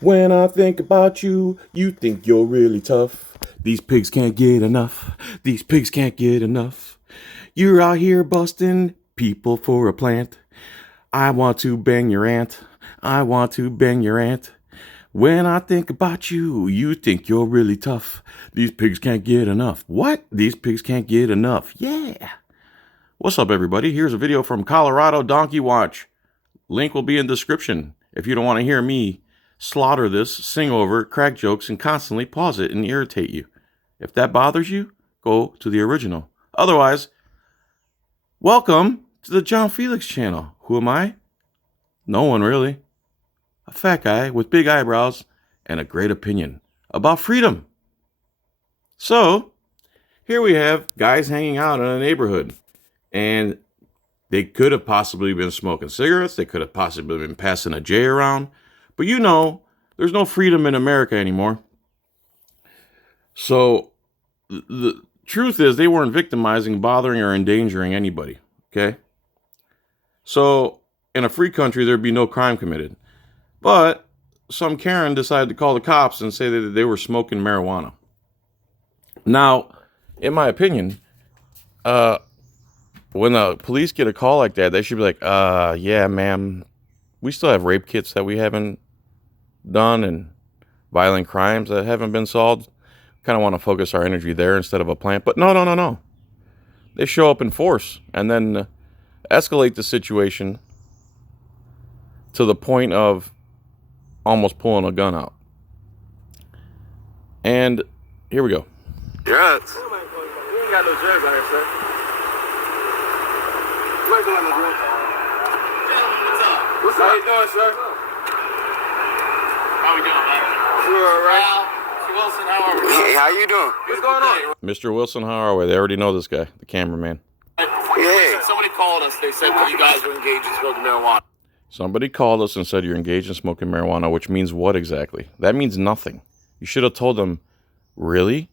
When I think about you, you think you're really tough. These pigs can't get enough. These pigs can't get enough. You're out here busting people for a plant. I want to bang your aunt. I want to bang your aunt. When I think about you, you think you're really tough. These pigs can't get enough. What? These pigs can't get enough. Yeah. What's up, everybody? Here's a video from Colorado Donkey Watch. Link will be in description if you don't want to hear me slaughter this, sing over, crack jokes, and constantly pause it and irritate you. If that bothers you, go to the original. Otherwise, welcome to the John Filax channel. Who am I? No one really. A fat guy with big eyebrows and a great opinion about freedom. So, here we have guys hanging out in a neighborhood, and they could have possibly been smoking cigarettes. They could have possibly been passing a J around. But you know, there's no freedom in America anymore. So the truth is they weren't victimizing, bothering, or endangering anybody. Okay? So in a free country, there'd be no crime committed. But some Karen decided to call the cops and say that they were smoking marijuana. Now, in my opinion, when the police get a call like that, they should be like, yeah, ma'am, we still have rape kits that we haven't done and violent crimes that haven't been solved. Kind of want to focus our energy there instead of a plant. But no. They show up in force and then escalate the situation to the point of almost pulling a gun out. And here we go. Drugs. You ain't got no drugs out here, sir. Where's the lemon, bro? What's up? What's up? How you doing, sir? How we doing, man? You all right? Mr. Wilson, how are we? Hey, how you doing? What's going on? Mr. Wilson, how are we? They already know this guy, the cameraman. Yeah. Somebody called us. They said that you guys were engaged in smoking marijuana. Somebody called us and said you're engaged in smoking marijuana, which means what exactly? That means nothing. You should have told them, really?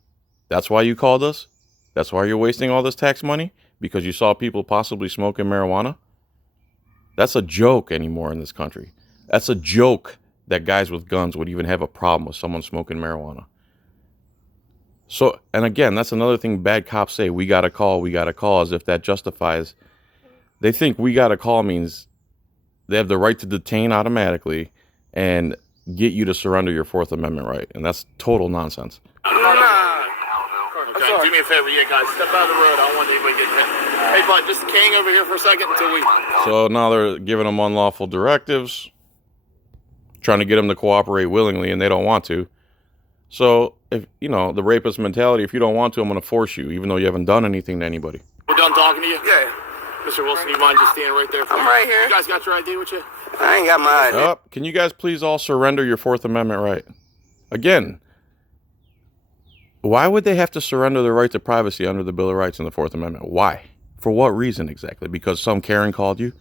That's why you called us? That's why you're wasting all this tax money? Because you saw people possibly smoking marijuana? That's a joke anymore in this country. That's a joke that guys with guns would even have a problem with someone smoking marijuana. So, and again, that's another thing bad cops say, we got to call, as if that justifies. They think we got to call means they have the right to detain automatically and get you to surrender your Fourth Amendment right. And that's total nonsense. Okay, do me a favor, yeah, guys, step out of the road. I don't want anybody getting hit. Hey, bud, just hang over here for a second until we... So now they're giving them unlawful directives, trying to get them to cooperate willingly, and they don't want to. So, if you know, the rapist mentality, if you don't want to, I'm going to force you, even though you haven't done anything to anybody. We're done talking to you? Yeah. Mr. Wilson, you mind just standing right there? I'm right here. You guys got your ID with you? I ain't got my ID. Can you guys please all surrender your Fourth Amendment right? Again, why would they have to surrender their right to privacy under the Bill of Rights and the Fourth Amendment? Why? For what reason exactly? Because some Karen called you?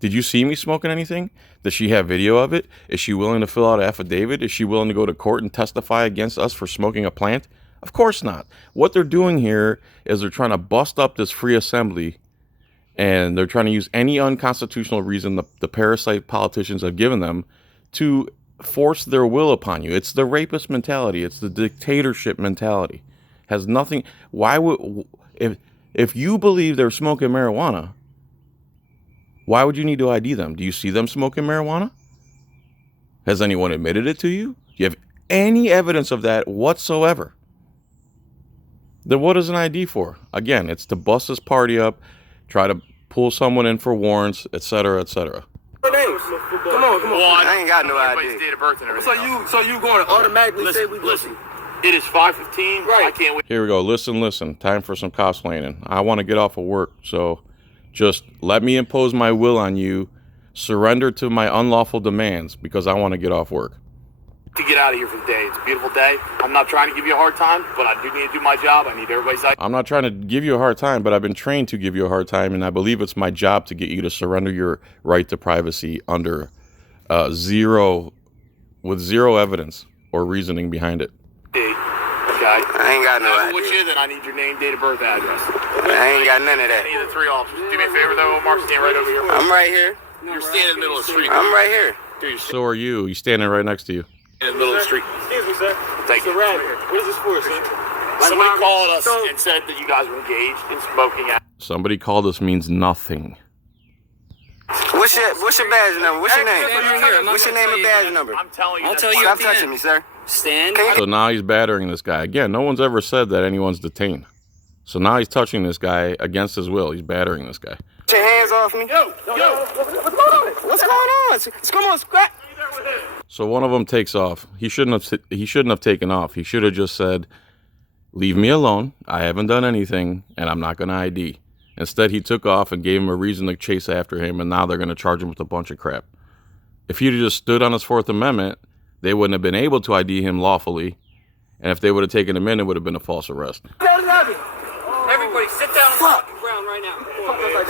Did you see me smoking anything? Does she have video of it? Is she willing to fill out an affidavit? Is she willing to go to court and testify against us for smoking a plant? Of course not. What they're doing here is they're trying to bust up this free assembly, and they're trying to use any unconstitutional reason the parasite politicians have given them to force their will upon you. It's the rapist mentality. It's the dictatorship mentality. Has nothing. Why would, if you believe they're smoking marijuana, why would you need to ID them? Do you see them smoking marijuana? Has anyone admitted it to you? Do you have any evidence of that whatsoever? Then what is an ID for? Again, it's to bust this party up, try to pull someone in for warrants, etc., etc. Come on. Well, I ain't got no ID. Date of birth and everything. So you going to automatically say we listen? It is 5:15. Right. I can't wait. Here we go. Listen. Time for some cosplaying. I want to get off of work, so just let me impose my will on you. Surrender to my unlawful demands because I want to get off work. To get out of here for the day. It's a beautiful day. I'm not trying to give you a hard time, but I do need to do my job. I need everybody's ID. I'm not trying to give you a hard time, but I've been trained to give you a hard time, and I believe it's my job to get you to surrender your right to privacy under zero evidence or reasoning behind it. Okay. I ain't got no ID. With you, then I need your name, date of birth, address. I ain't got none of that. Any of the three officers. Do me a favor, though, Omar. Stand right over here. I'm right here. You're standing in the middle of the street. I'm right here. So are you. He's standing right next to you. In Thank you. What is this for, sir? Somebody called us and said that you guys were engaged in smoking. Somebody called us means nothing. What's your badge number? What's your name? What's your name and badge number? I'm telling you. I'll tell you. Stop touching me, sir. Stand. So now he's battering this guy. Again, no one's ever said that anyone's detained. So now he's touching this guy against his will. He's battering this guy. Get your hands off me. Yo. What's going on? What's going on? Come on, scrap. So one of them takes off. He shouldn't have taken off. He should have just said, "Leave me alone. I haven't done anything, and I'm not going to ID." Instead, he took off and gave him a reason to chase after him, and now they're going to charge him with a bunch of crap. If he'd just stood on his Fourth Amendment, they wouldn't have been able to ID him lawfully, and if they would have taken him in, it would have been a false arrest. Everybody, sit down on the fucking ground right now.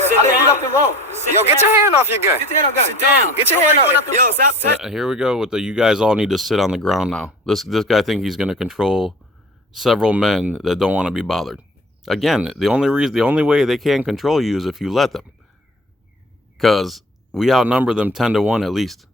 Sit down. Yo, get your hand off your gun. Get your hand off your gun. Sit down. Get your hand off. Yo, stop touching. Here we go with the you guys all need to sit on the ground now. This guy thinks he's going to control several men that don't want to be bothered. Again, the only way they can control you is if you let them. Because we outnumber them 10-1 at least.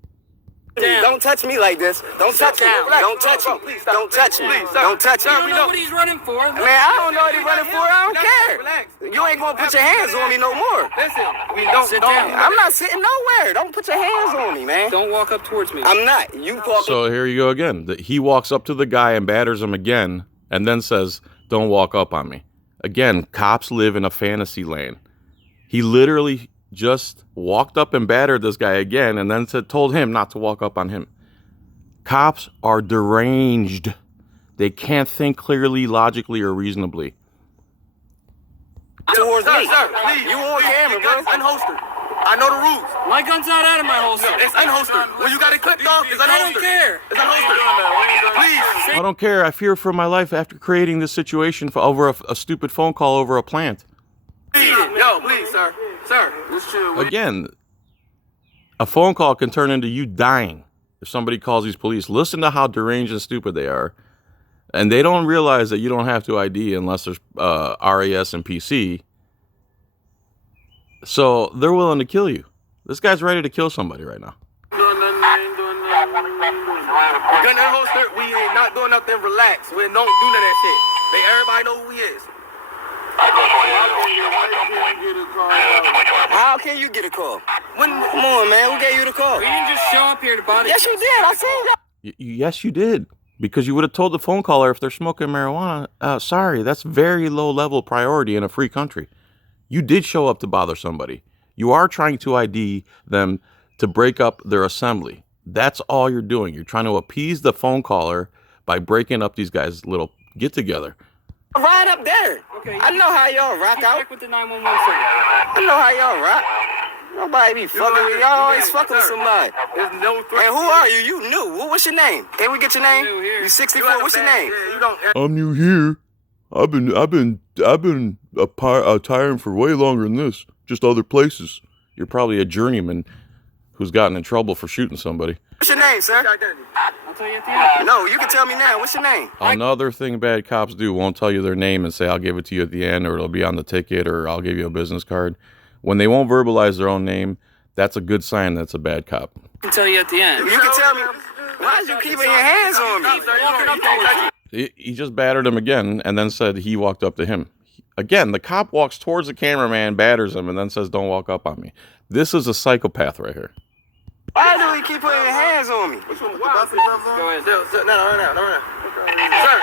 Don't touch me like this. Don't touch me. Don't touch me. Don't touch me. Don't touch me. You don't know what he's running for. Man, I don't know what he's running for. I don't care. You ain't gonna put your hands on me no more. Listen, sit down. I'm not sitting nowhere. Don't put your hands on me, man. Don't walk up towards me. I'm not. You walk. So here you go again. He walks up to the guy and batters him again, and then says, "Don't walk up on me." Again, cops live in a fantasy land. He literally just walked up and battered this guy again and then told him not to walk up on him. Cops are deranged. They can't think clearly, logically, or reasonably. Towards me. Sir, please. You on camera, bro. Unholstered. I know the rules. My gun's not out of my holster. It's unholstered. When you got it clipped off, it's unholstered. I don't care. It's unholstered. Please. I don't care. I fear for my life after creating this situation over a stupid phone call over a plant. Yo, please, sir. Sir. Again, a phone call can turn into you dying if somebody calls these police. Listen to how deranged and stupid they are. And they don't realize that you don't have to ID unless there's RAS and PC. So they're willing to kill you. This guy's ready to kill somebody right now. Gun unholstered. We ain't not doing nothing. Relax. We don't do none of that shit. Everybody know who he is. How can you get a call? Come on, man. Who gave you the call? We didn't just show up here to bother. Yes, you did. I seen that. Yes, you did. Because you would have told the phone caller if they're smoking marijuana, sorry, that's very low level priority in a free country. You did show up to bother somebody. You are trying to ID them to break up their assembly. That's all you're doing. You're trying to appease the phone caller by breaking up these guys' little get-together. Right up there. Okay. I know how y'all rock out. Check with the 911 center. I know how y'all rock. Nobody be fucking with y'all. Always fucking with somebody. There's no threat. And who are you? You new. What's your name? Can we get your name? You 64. What's your name? Yeah, you don't. I'm new here. I've been tiring for way longer than this. Just other places. You're probably a journeyman who's gotten in trouble for shooting somebody. What's your name, sir? I'll tell you at the end. No, you can tell me now. What's your name? Another thing bad cops do, won't tell you their name and say, I'll give it to you at the end, or it'll be on the ticket, or I'll give you a business card. When they won't verbalize their own name, that's a good sign that's a bad cop. I can tell you at the end. You can tell me. Why is you keeping your hands on me? He just battered him again and then said he walked up to him. Again, the cop walks towards the cameraman, batters him, and then says, don't walk up on me. This is a psychopath right here. Why do we keep putting your hands on me? Go ahead. No. Sir,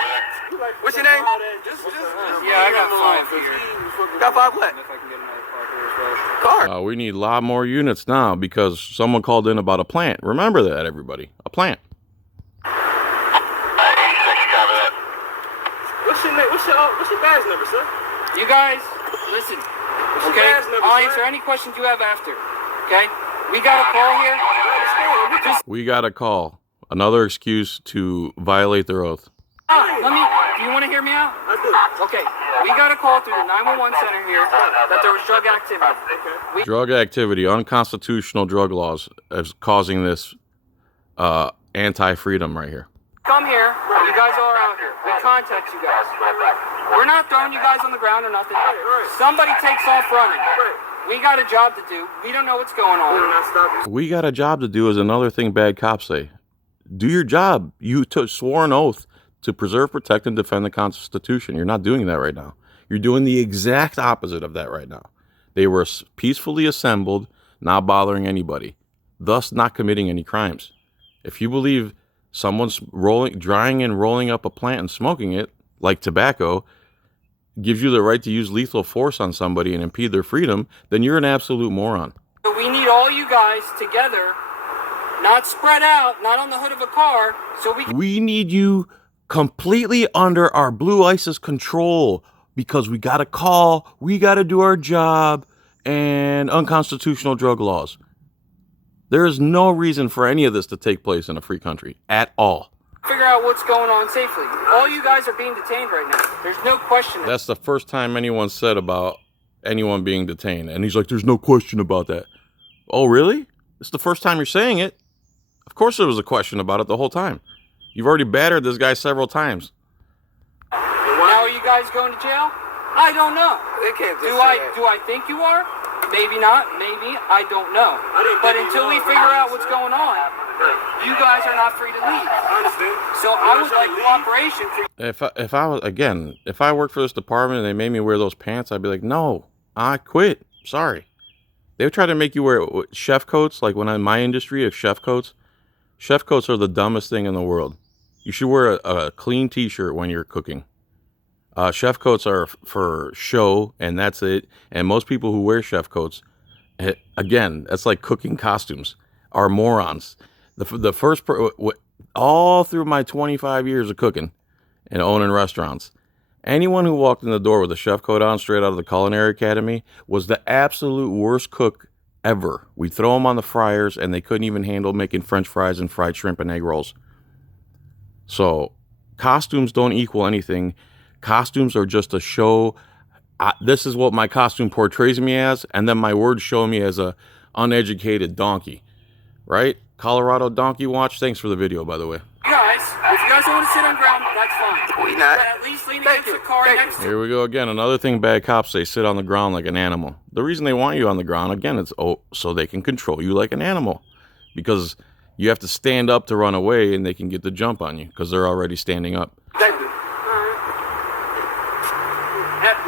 what's your name? Yeah, I got 5 here. Got 5 what? If I can get another car here as well. Car. We need a lot more units now because someone called in about a plant. Remember that, everybody. A plant. What's your badge number, sir? You guys, listen. Okay? I'll answer any questions you have after. Okay? We got a call here. We got a call. Another excuse to violate their oath. Do you want to hear me out? I do. Okay. We got a call through the 911 center here that there was drug activity. Okay. Drug activity, unconstitutional drug laws is causing this anti-freedom right here. Come here. You guys are out here. We contact you guys. We're not throwing you guys on the ground or nothing. Somebody takes off running. We got a job to do. We don't know what's going on. We got a job to do is another thing bad cops say. Do your job. You swore an oath to preserve, protect, and defend the Constitution. You're not doing that right now. You're doing the exact opposite of that right now. They were peacefully assembled, not bothering anybody, thus not committing any crimes. If you believe someone's drying and rolling up a plant and smoking it, like tobacco, gives you the right to use lethal force on somebody and impede their freedom, then you're an absolute moron. We need all you guys together, not spread out, not on the hood of a car, so we need you completely under our Blue ISIS control, because we got a call, we got to do our job, and unconstitutional drug laws. There is no reason for any of this to take place in a free country at all. Figure out what's going on safely. All you guys are being detained right now. There's no question. That's the first time anyone said about anyone being detained. And he's like, there's no question about that. Oh, really? It's the first time you're saying it. Of course there was a question about it the whole time. You've already battered this guy several times. Now are you guys going to jail? I don't know. They can't do I think you are? Maybe not. Maybe. I don't know. But until we figure out what's going on, you guys are not free to leave. I understand. So I would like cooperation for if I worked for this department and they made me wear those pants, I'd be like, no, I quit. Sorry. They would try to make you wear chef coats, like when I'm in my industry of chef coats. Chef coats are the dumbest thing in the world. You should wear a clean t-shirt when you're cooking. Chef coats are for show, and that's it. And most people who wear chef coats, again, that's like cooking costumes, are morons. The first, all through my 25 years of cooking and owning restaurants, anyone who walked in the door with a chef coat on straight out of the Culinary Academy was the absolute worst cook ever. We'd throw them on the fryers, and they couldn't even handle making French fries and fried shrimp and egg rolls. So costumes don't equal anything. Costumes are just a show. This is what my costume portrays me as, and then my words show me as a uneducated donkey, right? Colorado Donkey Watch. Thanks for the video, by the way. guys. If you guys don't want to sit on ground, that's fine. We not. But at least lean against the car next to you. Here we go again. Another thing bad cops say: sit on the ground like an animal. The reason they want you on the ground, again, it's so they can control you like an animal, because you have to stand up to run away, and they can get the jump on you because they're already standing up. Thank you.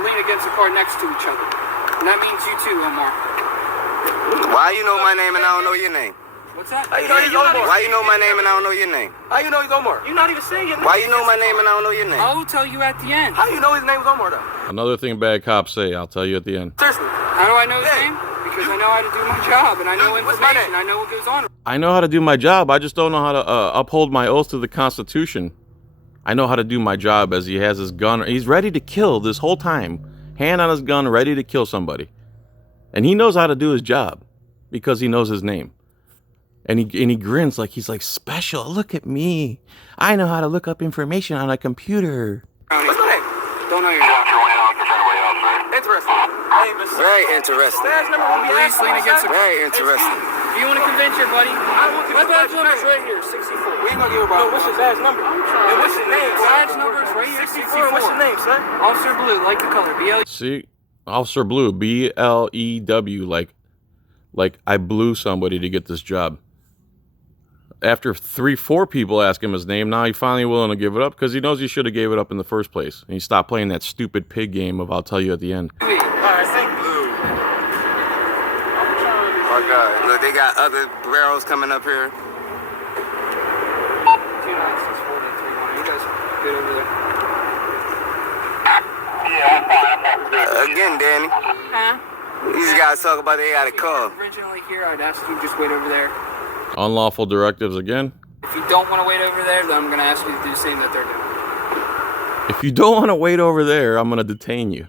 Lean against the car next to each other. And that means you too, Omar. Why you know my name and I don't know your name? What's that? How you know he's Omar? Why you know my name and I don't know your name? How you know he's Omar? You're not even saying your name. Why you know my name and I don't know your name? I will tell you at the end. How you know his name's Omar though? Another thing bad cops say, I'll tell you at the end. Seriously. How do I know his name? Because I know how to do my job, and I know information. I know what goes on. I know how to do my job. I just don't know how to uphold my oath to the Constitution. I know how to do my job, as he has his gun. He's ready to kill this whole time. Hand on his gun, ready to kill somebody. And he knows how to do his job because he knows his name. And he grins like he's like, special. Look at me. I know how to look up information on a computer. What's my name? Don't know your name. Interesting. Very interesting. Please lean against the car. Very interesting. Do you want a convention, buddy? My badge number's right here, 64. We ain't gonna give a about. What's your badge number? And what's your name? Badge number's right here, 64. What's your name, son? Officer Blue, like the color, BLE. See, Officer Blue, BLEW, like I blew somebody to get this job. After 3-4 people ask him his name, now he's finally willing to give it up because he knows he should have gave it up in the first place. And he stopped playing that stupid pig game of I'll tell you at the end. Alright, thank Blue. Oh God, look, they got other barrels coming up here. 2964831. You guys good over there? Again, Danny. Huh? These guys talk about they got a call. Originally here, I'd ask you just wait over there. Unlawful directives again. If you don't want to wait over there, then I'm going to ask you to do the same that they're doing. If you don't want to wait over there, I'm going to detain you.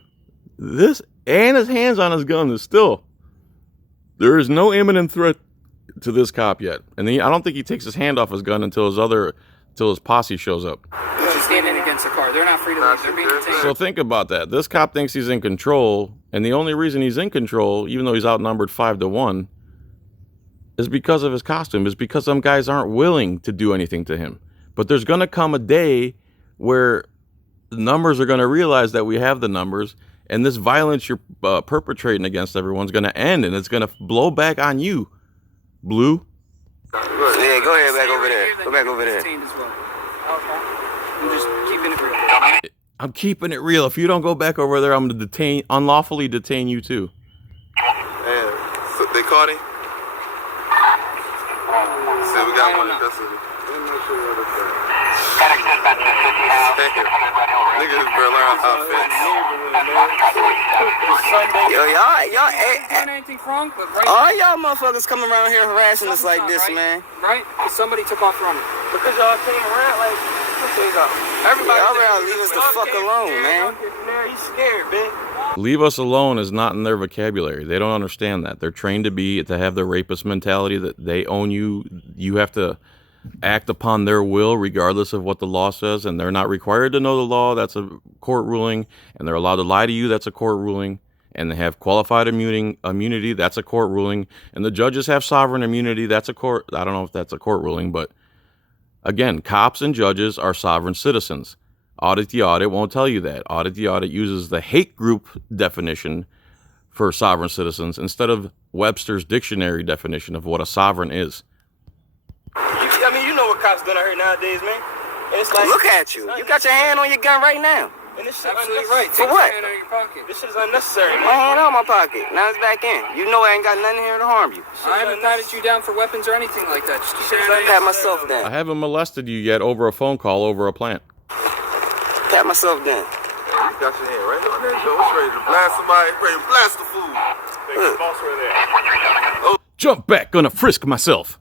This, and his hands on his gun is still. There is no imminent threat to this cop yet. And I don't think he takes his hand off his gun until his possee shows up. She's standing against the car. They're not free to leave. They're being detained. So think about that. This cop thinks he's in control, and the only reason he's in control, even though he's outnumbered 5-1, is because of his costume, is because some guys aren't willing to do anything to him. But there's going to come a day where the numbers are going to realize that we have the numbers, and this violence you're perpetrating against everyone's going to end, and it's going to blow back on you, Blue. Yeah, go ahead, back over there. Go back over there. As well. Okay. I'm just keeping it real. I'm keeping it real. If you don't go back over there, I'm going to unlawfully detain you too. And so they caught him? So we got one in custody. Niggas better learn how to fence. Yo, y'all, Doing anything wrong, but right, all y'all motherfuckers coming around here harassing us like this, right? man. Right? Because somebody took off running. Because y'all came around like, everybody y'all leave us the fuck alone, man. He's scared, bitch. Leave us alone is not in their vocabulary. They don't understand that. They're trained to have the rapist mentality that they own you. You have to act upon their will regardless of what the law says, and they're not required to know the law. That's a court ruling, and they're allowed to lie to you. That's a court ruling, and they have qualified immunity. That's a court ruling, and the judges have sovereign immunity. That's a court. I don't know if that's a court ruling, but again, cops and judges are sovereign citizens. Audit the Audit won't tell you that. Audit the Audit uses the hate group definition for sovereign citizens instead of Webster's dictionary definition of what a sovereign is. I mean, you know what cops doing out here nowadays, man. And it's like, look at you. You got your hand on your gun right now. And this shit Absolutely right. For Take what? your hand out of your pocket. This shit is unnecessary. My hand on my pocket. Now it's back in. You know I ain't got nothing here to harm you. I haven't patted you down for weapons or anything like that. Just keep your hand out of Pat your myself I down. haven't molested you yet over a phone call over a plant. Pat myself down. You got your hand right on there, Joe. It's ready to blast somebody. Ready to blast the food. Jump back, gonna frisk myself.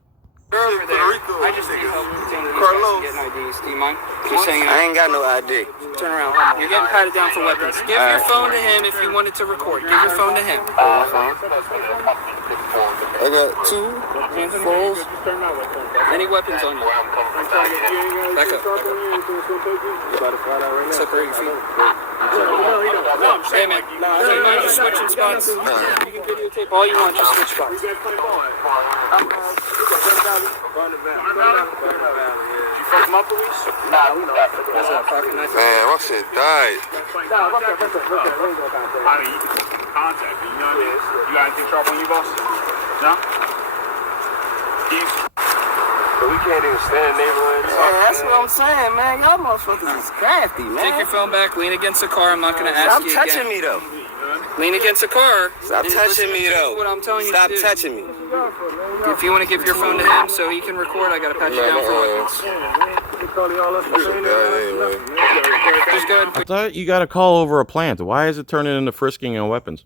You're over there. I just need help with getting IDs. Do you mind? Just saying. I ain't got no ID. Turn around. You're getting patted down for weapons. Give your phone to him if you wanted to record. Give your phone to him. I got two handfuls. Any weapons on you? Back up. Separate your feet. Hey man, do you mind just switching spots? You can videotape all you want, just switch spots. You fuck my police? What's that, fucking nice? Man, my shit died. I mean, you can contact me, you know what I mean? You got anything sharp on you, boss? No? But we can't even stand in neighborhoods. Yeah, that's what I'm saying, man. Y'all motherfuckers is crafty, man. Take your phone back, lean against the car. I'm not going to ask Stop you touching again. me, though. Lean against the car. Stop and touching listen me, to though. What I'm telling you Stop to do. touching me. If you want to give your phone to him so he can record, I got to pat you down for weapons. Just go ahead and I thought you got a call over a plant. Why is it turning into frisking and weapons?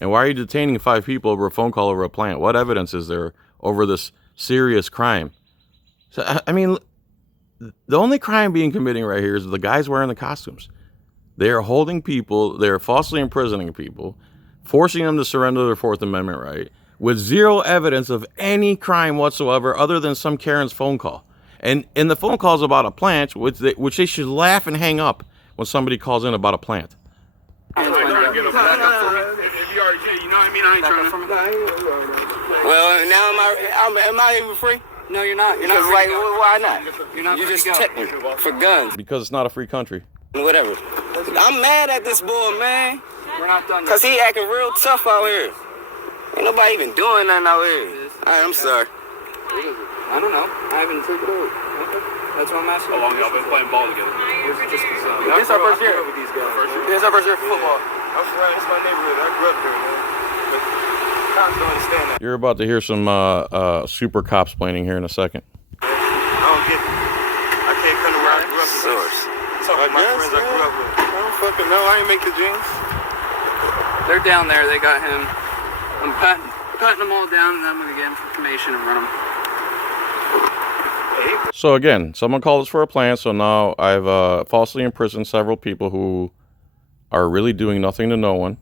And why are you detaining 5 people over a phone call over a plant? What evidence is there over this serious crime? So, I mean, the only crime being committed right here is the guys wearing the costumes. They are holding people, they are falsely imprisoning people, forcing them to surrender their Fourth Amendment right, with zero evidence of any crime whatsoever other than some Karen's phone call. And the phone call is about a plant, which they should laugh and hang up when somebody calls in about a plant. If you already did, you know what I mean? I ain't trying to... Well, now am I even free? No, you're not. You're not. Because, like, why not? You're not. You free just to go. checked me for guns. Because it's not a free country. Whatever. I'm mad at this boy, man. We're not done yet. Because he acting real tough out here. Ain't nobody even doing nothing out here. Alright, I'm sorry. I don't know. I haven't took it over. That's what I'm asking. How long y'all been playing ball together? Just This is our first year with these guys. This is our first year for football. I'm from it's my neighborhood. I grew up here, man. But cops don't understand that. You're about to hear some super cops planning here in a second. I don't get it. I can't come to where I grew up with. Source. Talk to my friends I grew up with. I don't fucking know. I ain't make the jeans. They're down there. They got him. I'm patting them all down, and then I'm going to get information and run them. So again, someone called us for a plant, so now I've falsely imprisoned several people who are really doing nothing to no one.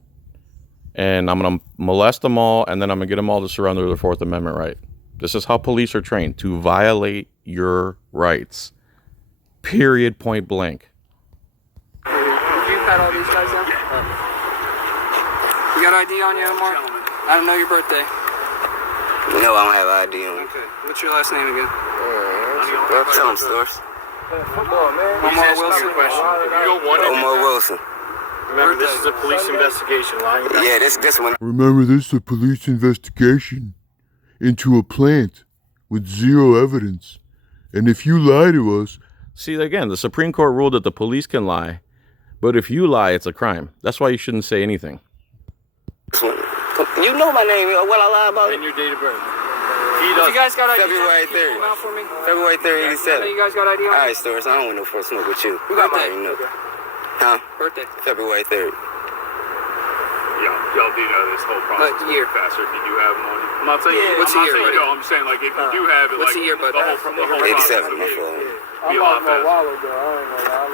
And I'm going to molest them all, and then I'm going to get them all to surrender their Fourth Amendment right. This is how police are trained, to violate your rights. Period, point blank. Did you pat all these guys down? You got ID on you, Omar? I don't know your birthday. No, I don't have ID on me. Okay. What's your last name again? Tell him, Stores. Football, man. Omar Wilson. Omar Wilson. Remember, this is a police investigation. Lying. Yeah, this one. Remember, this is a police investigation into a plant with zero evidence. And if you lie to us, See, again, the Supreme Court ruled that the police can lie, but if you lie, it's a crime. That's why you shouldn't say anything. You know my name. What I lie about? And your date of birth. You guys got ID? February 3rd. Come out for me. February 3rd, 87. You guys got ID? All right, Stores. I don't want no first smoke with you. Who got Birthday, mine? you know. Okay. Huh? Birthday. February 3rd. Y'all do know this whole process What year? faster if you do have them on you. I'm not saying, What's I'm the not year, saying you buddy? don't. I'm just saying, like, if you do have it, What's like, the year, buddy? the whole 87, my process fault. be a lot faster.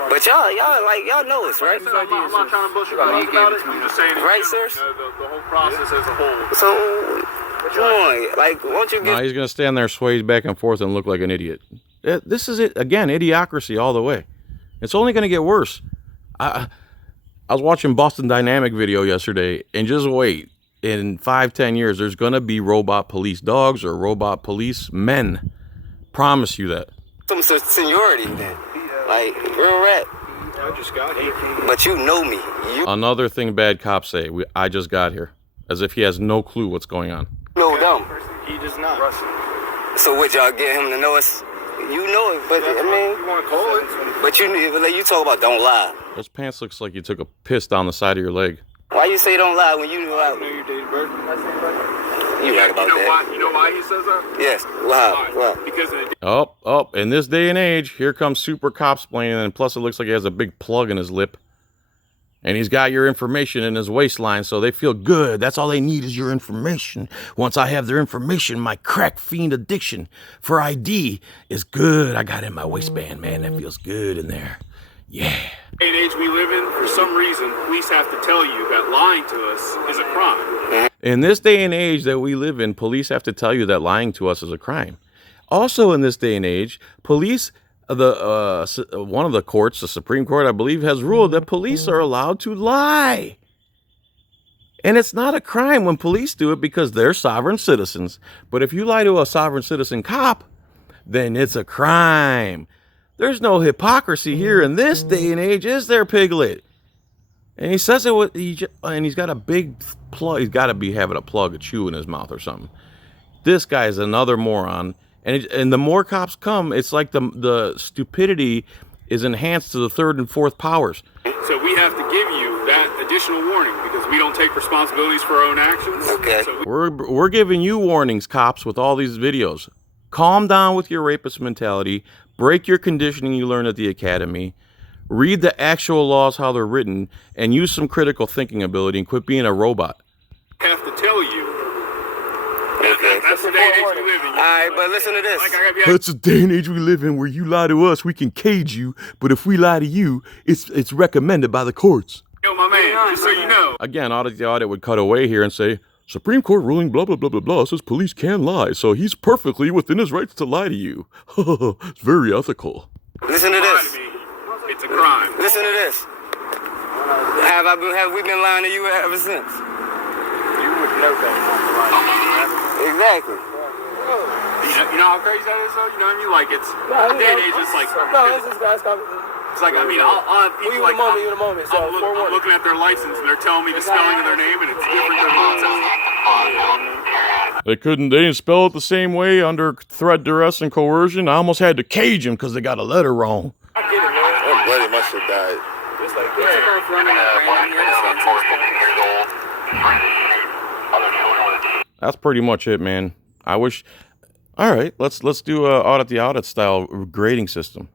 But y'all know us, right? I'm not trying to bullshit about it. I'm just saying, Right, you sirs? know, the whole process as a whole. So, come on, like, won't you No, get... he's going to stand there, sway back and forth, and look like an idiot. This is it. Again, idiocracy all the way. It's only going to get worse. I was watching Boston Dynamic video yesterday, and just wait. In 5-10 years, there's going to be robot police dogs or robot police men. Promise you that. Some seniority, then. Like, real rap. I just got here. But you know me. You Another thing bad cops say, I just got here. As if he has no clue what's going on. know them. He does not. So what, y'all get him to know us? You know it, but, I mean... You want to call it? But you talk about don't lie. Those pants looks like you took a piss down the side of your leg. Why you say don't lie when you know I know your date of birth. You right about that. You know why he says that? Yes. Why? Because in Oh, in this day and age, here comes super cops playing, and plus it looks like he has a big plug in his lip. And he's got your information in his waistline, so they feel good. That's all they need is your information. Once I have their information, my crack fiend addiction for ID is good. I got it in my waistband, man. That feels good in there. Yeah. day and age we live in, for some reason, police have to tell you that lying to us is a crime. In this day and age that we live in, police have to tell you that lying to us is a crime. Also in this day and age, police, one of the courts, the Supreme Court, I believe, has ruled that police are allowed to lie. And it's not a crime when police do it because they're sovereign citizens. But if you lie to a sovereign citizen cop, then it's a crime. There's no hypocrisy here in this day and age, is there, Piglet? And he says it with, and he's got a big plug. He's got to be having a chew in his mouth or something. This guy is another moron. And the more cops come, it's like the stupidity is enhanced to the third and fourth powers. So we have to give you that additional warning because we don't take responsibilities for our own actions. Okay. So We're giving you warnings, cops, with all these videos. Calm down with your rapist mentality. Break your conditioning you learned at the academy. Read the actual laws, how they're written, and use some critical thinking ability and quit being a robot. we have to tell you. Okay. That's the day and age we live in. All right, but listen to this. Like, I gotta be That's the day and age we live in where you lie to us, we can cage you, but if we lie to you, it's recommended by the courts. Yo, my man, just so you know. Again, the audit would cut away here and say, Supreme Court ruling blah, blah, blah, blah, blah says police can lie, so he's perfectly within his rights to lie to you. It's very ethical. Listen to this. It's a crime. Listen to this. Have we been lying to you ever since? You would know that. Exactly. You know how crazy that is, though? You know what I mean? Like, it's day and age, it's like... It's like, I mean, I'll have people like... You in a moment, so I'm looking at their license, and they're telling me the spelling of their name, and it's different than mine. They didn't spell it the same way under threat, duress, and coercion. I almost had to cage them because they got a letter wrong. I get it, man. I'm bloody, my shit died. It's like, We took off running around here to send That's pretty much it, man. I wish... All right, let's do a audit style grading system.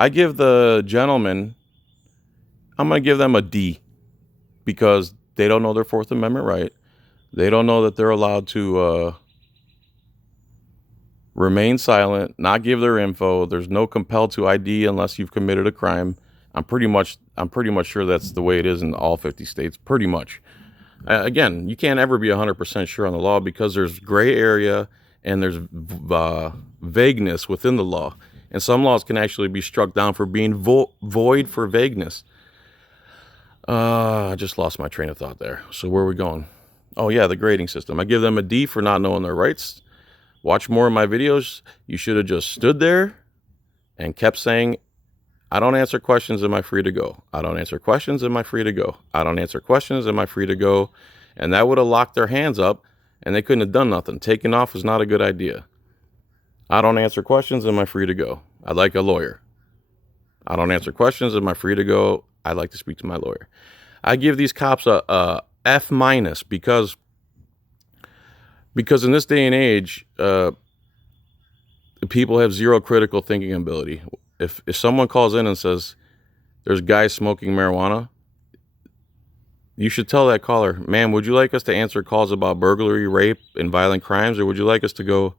I give the gentleman, I'm going to give them a D because they don't know their Fourth Amendment right. They don't know that they're allowed to remain silent, not give their info. There's no compelled to ID unless you've committed a crime. I'm pretty much sure that's the way it is in all 50 states, pretty much. Again, you can't ever be 100% sure on the law because there's gray area and there's vagueness within the law. And some laws can actually be struck down for being void for vagueness. I just lost my train of thought there. So where are we going? Oh, yeah, the grading system. I give them a D for not knowing their rights. Watch more of my videos. You should have just stood there and kept saying, I don't answer questions. Am I free to go? I don't answer questions. Am I free to go? I don't answer questions. Am I free to go? And that would have locked their hands up and they couldn't have done nothing. Taking off was not a good idea. I don't answer questions. Am I free to go? I'd like a lawyer. I don't answer questions. Am I free to go? I'd like to speak to my lawyer. I give these cops a F minus because in this day and age, people have zero critical thinking ability. If someone calls in and says there's guys smoking marijuana, you should tell that caller, ma'am, would you like us to answer calls about burglary, rape, and violent crimes, or would you like us to go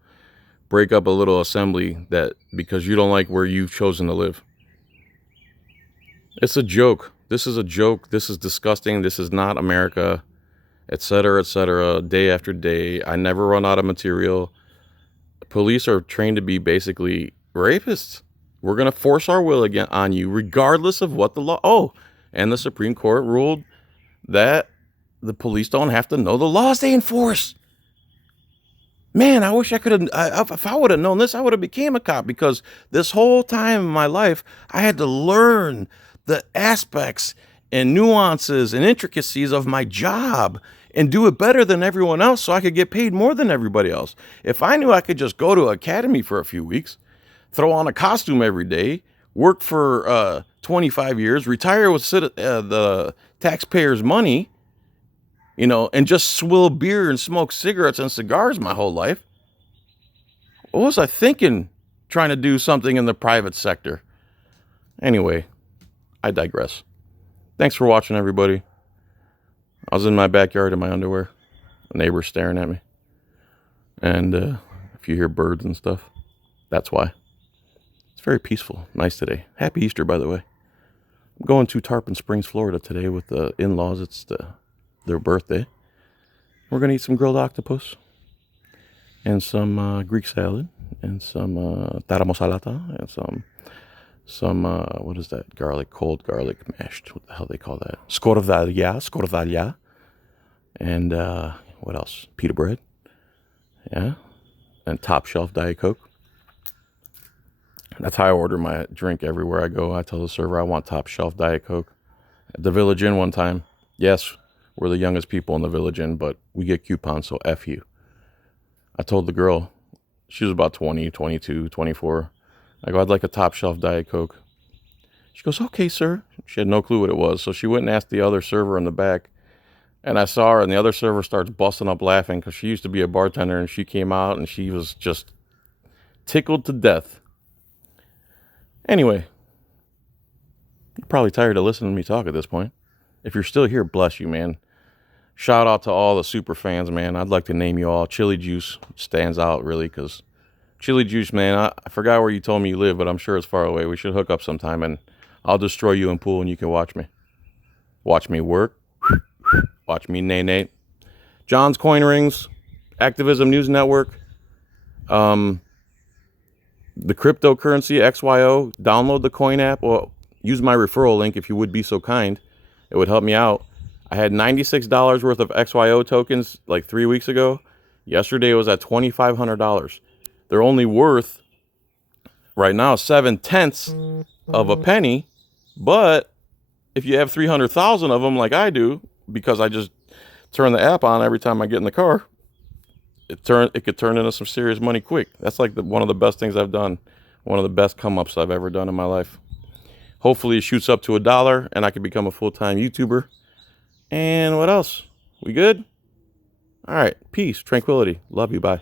break up a little assembly that because you don't like where you've chosen to live? It's a joke. This is a joke. This is disgusting. This is not America, etc., day after day. I never run out of material. Police are trained to be basically rapists. We're going to force our will again on you, regardless of what the law. Oh, and the Supreme Court ruled that the police don't have to know the laws they enforce. Man, I wish I could have, if I would have known this, I would have became a cop, because this whole time in my life, I had to learn the aspects and nuances and intricacies of my job and do it better than everyone else so I could get paid more than everybody else. If I knew I could just go to academy for a few weeks, throw on a costume every day, work for 25 years, retire with the taxpayers' money, you know, and just swill beer and smoke cigarettes and cigars my whole life, what was I thinking trying to do something in the private sector? Anyway, I digress. Thanks for watching, everybody. I was in my backyard in my underwear. The neighbor's staring at me. And if you hear birds and stuff, that's why. It's very peaceful. Nice today. Happy Easter, by the way. I'm going to Tarpon Springs, Florida today with the in-laws. It's their birthday. We're going to eat some grilled octopus and some Greek salad and some taramosalata and some what is that? Cold garlic mashed. What the hell they call that? Skordalia. And what else? Pita bread. Yeah. And top shelf Diet Coke. That's how I order my drink everywhere I go. I tell the server I want top shelf Diet Coke. At the Village Inn one time, yes, we're the youngest people in the Village Inn, but we get coupons, so F you. I told the girl, she was about 20, 22, 24. I go, I'd like a top shelf Diet Coke. She goes, okay, sir. She had no clue what it was, so she went and asked the other server in the back. And I saw her, and the other server starts busting up laughing because she used to be a bartender, and she came out, and she was just tickled to death. Anyway, you're probably tired of listening to me talk at this point. If you're still here, bless you, man. Shout out to all the super fans, man. I'd like to name you all. Chili Juice stands out, really, because Chili Juice, man, I forgot where you told me you live, but I'm sure it's far away. We should hook up sometime, and I'll destroy you in pool, and you can watch me. Watch me work. Watch me nay-nay. John's Coin Rings, Activism News Network, the cryptocurrency, XYO. Download the Coin app, or use my referral link if you would be so kind. It would help me out. I had $96 worth of XYO tokens like 3 weeks ago. Yesterday it was at $2,500. They're only worth, right now, 7/10 of a penny. But if you have 300,000 of them like I do, because I just turn the app on every time I get in the car, it could turn into some serious money quick. That's like one of the best things I've done. One of the best come-ups I've ever done in my life. Hopefully it shoots up to $1 and I can become a full-time YouTuber. And what else? We good? All right. Peace. Tranquility. Love you. Bye.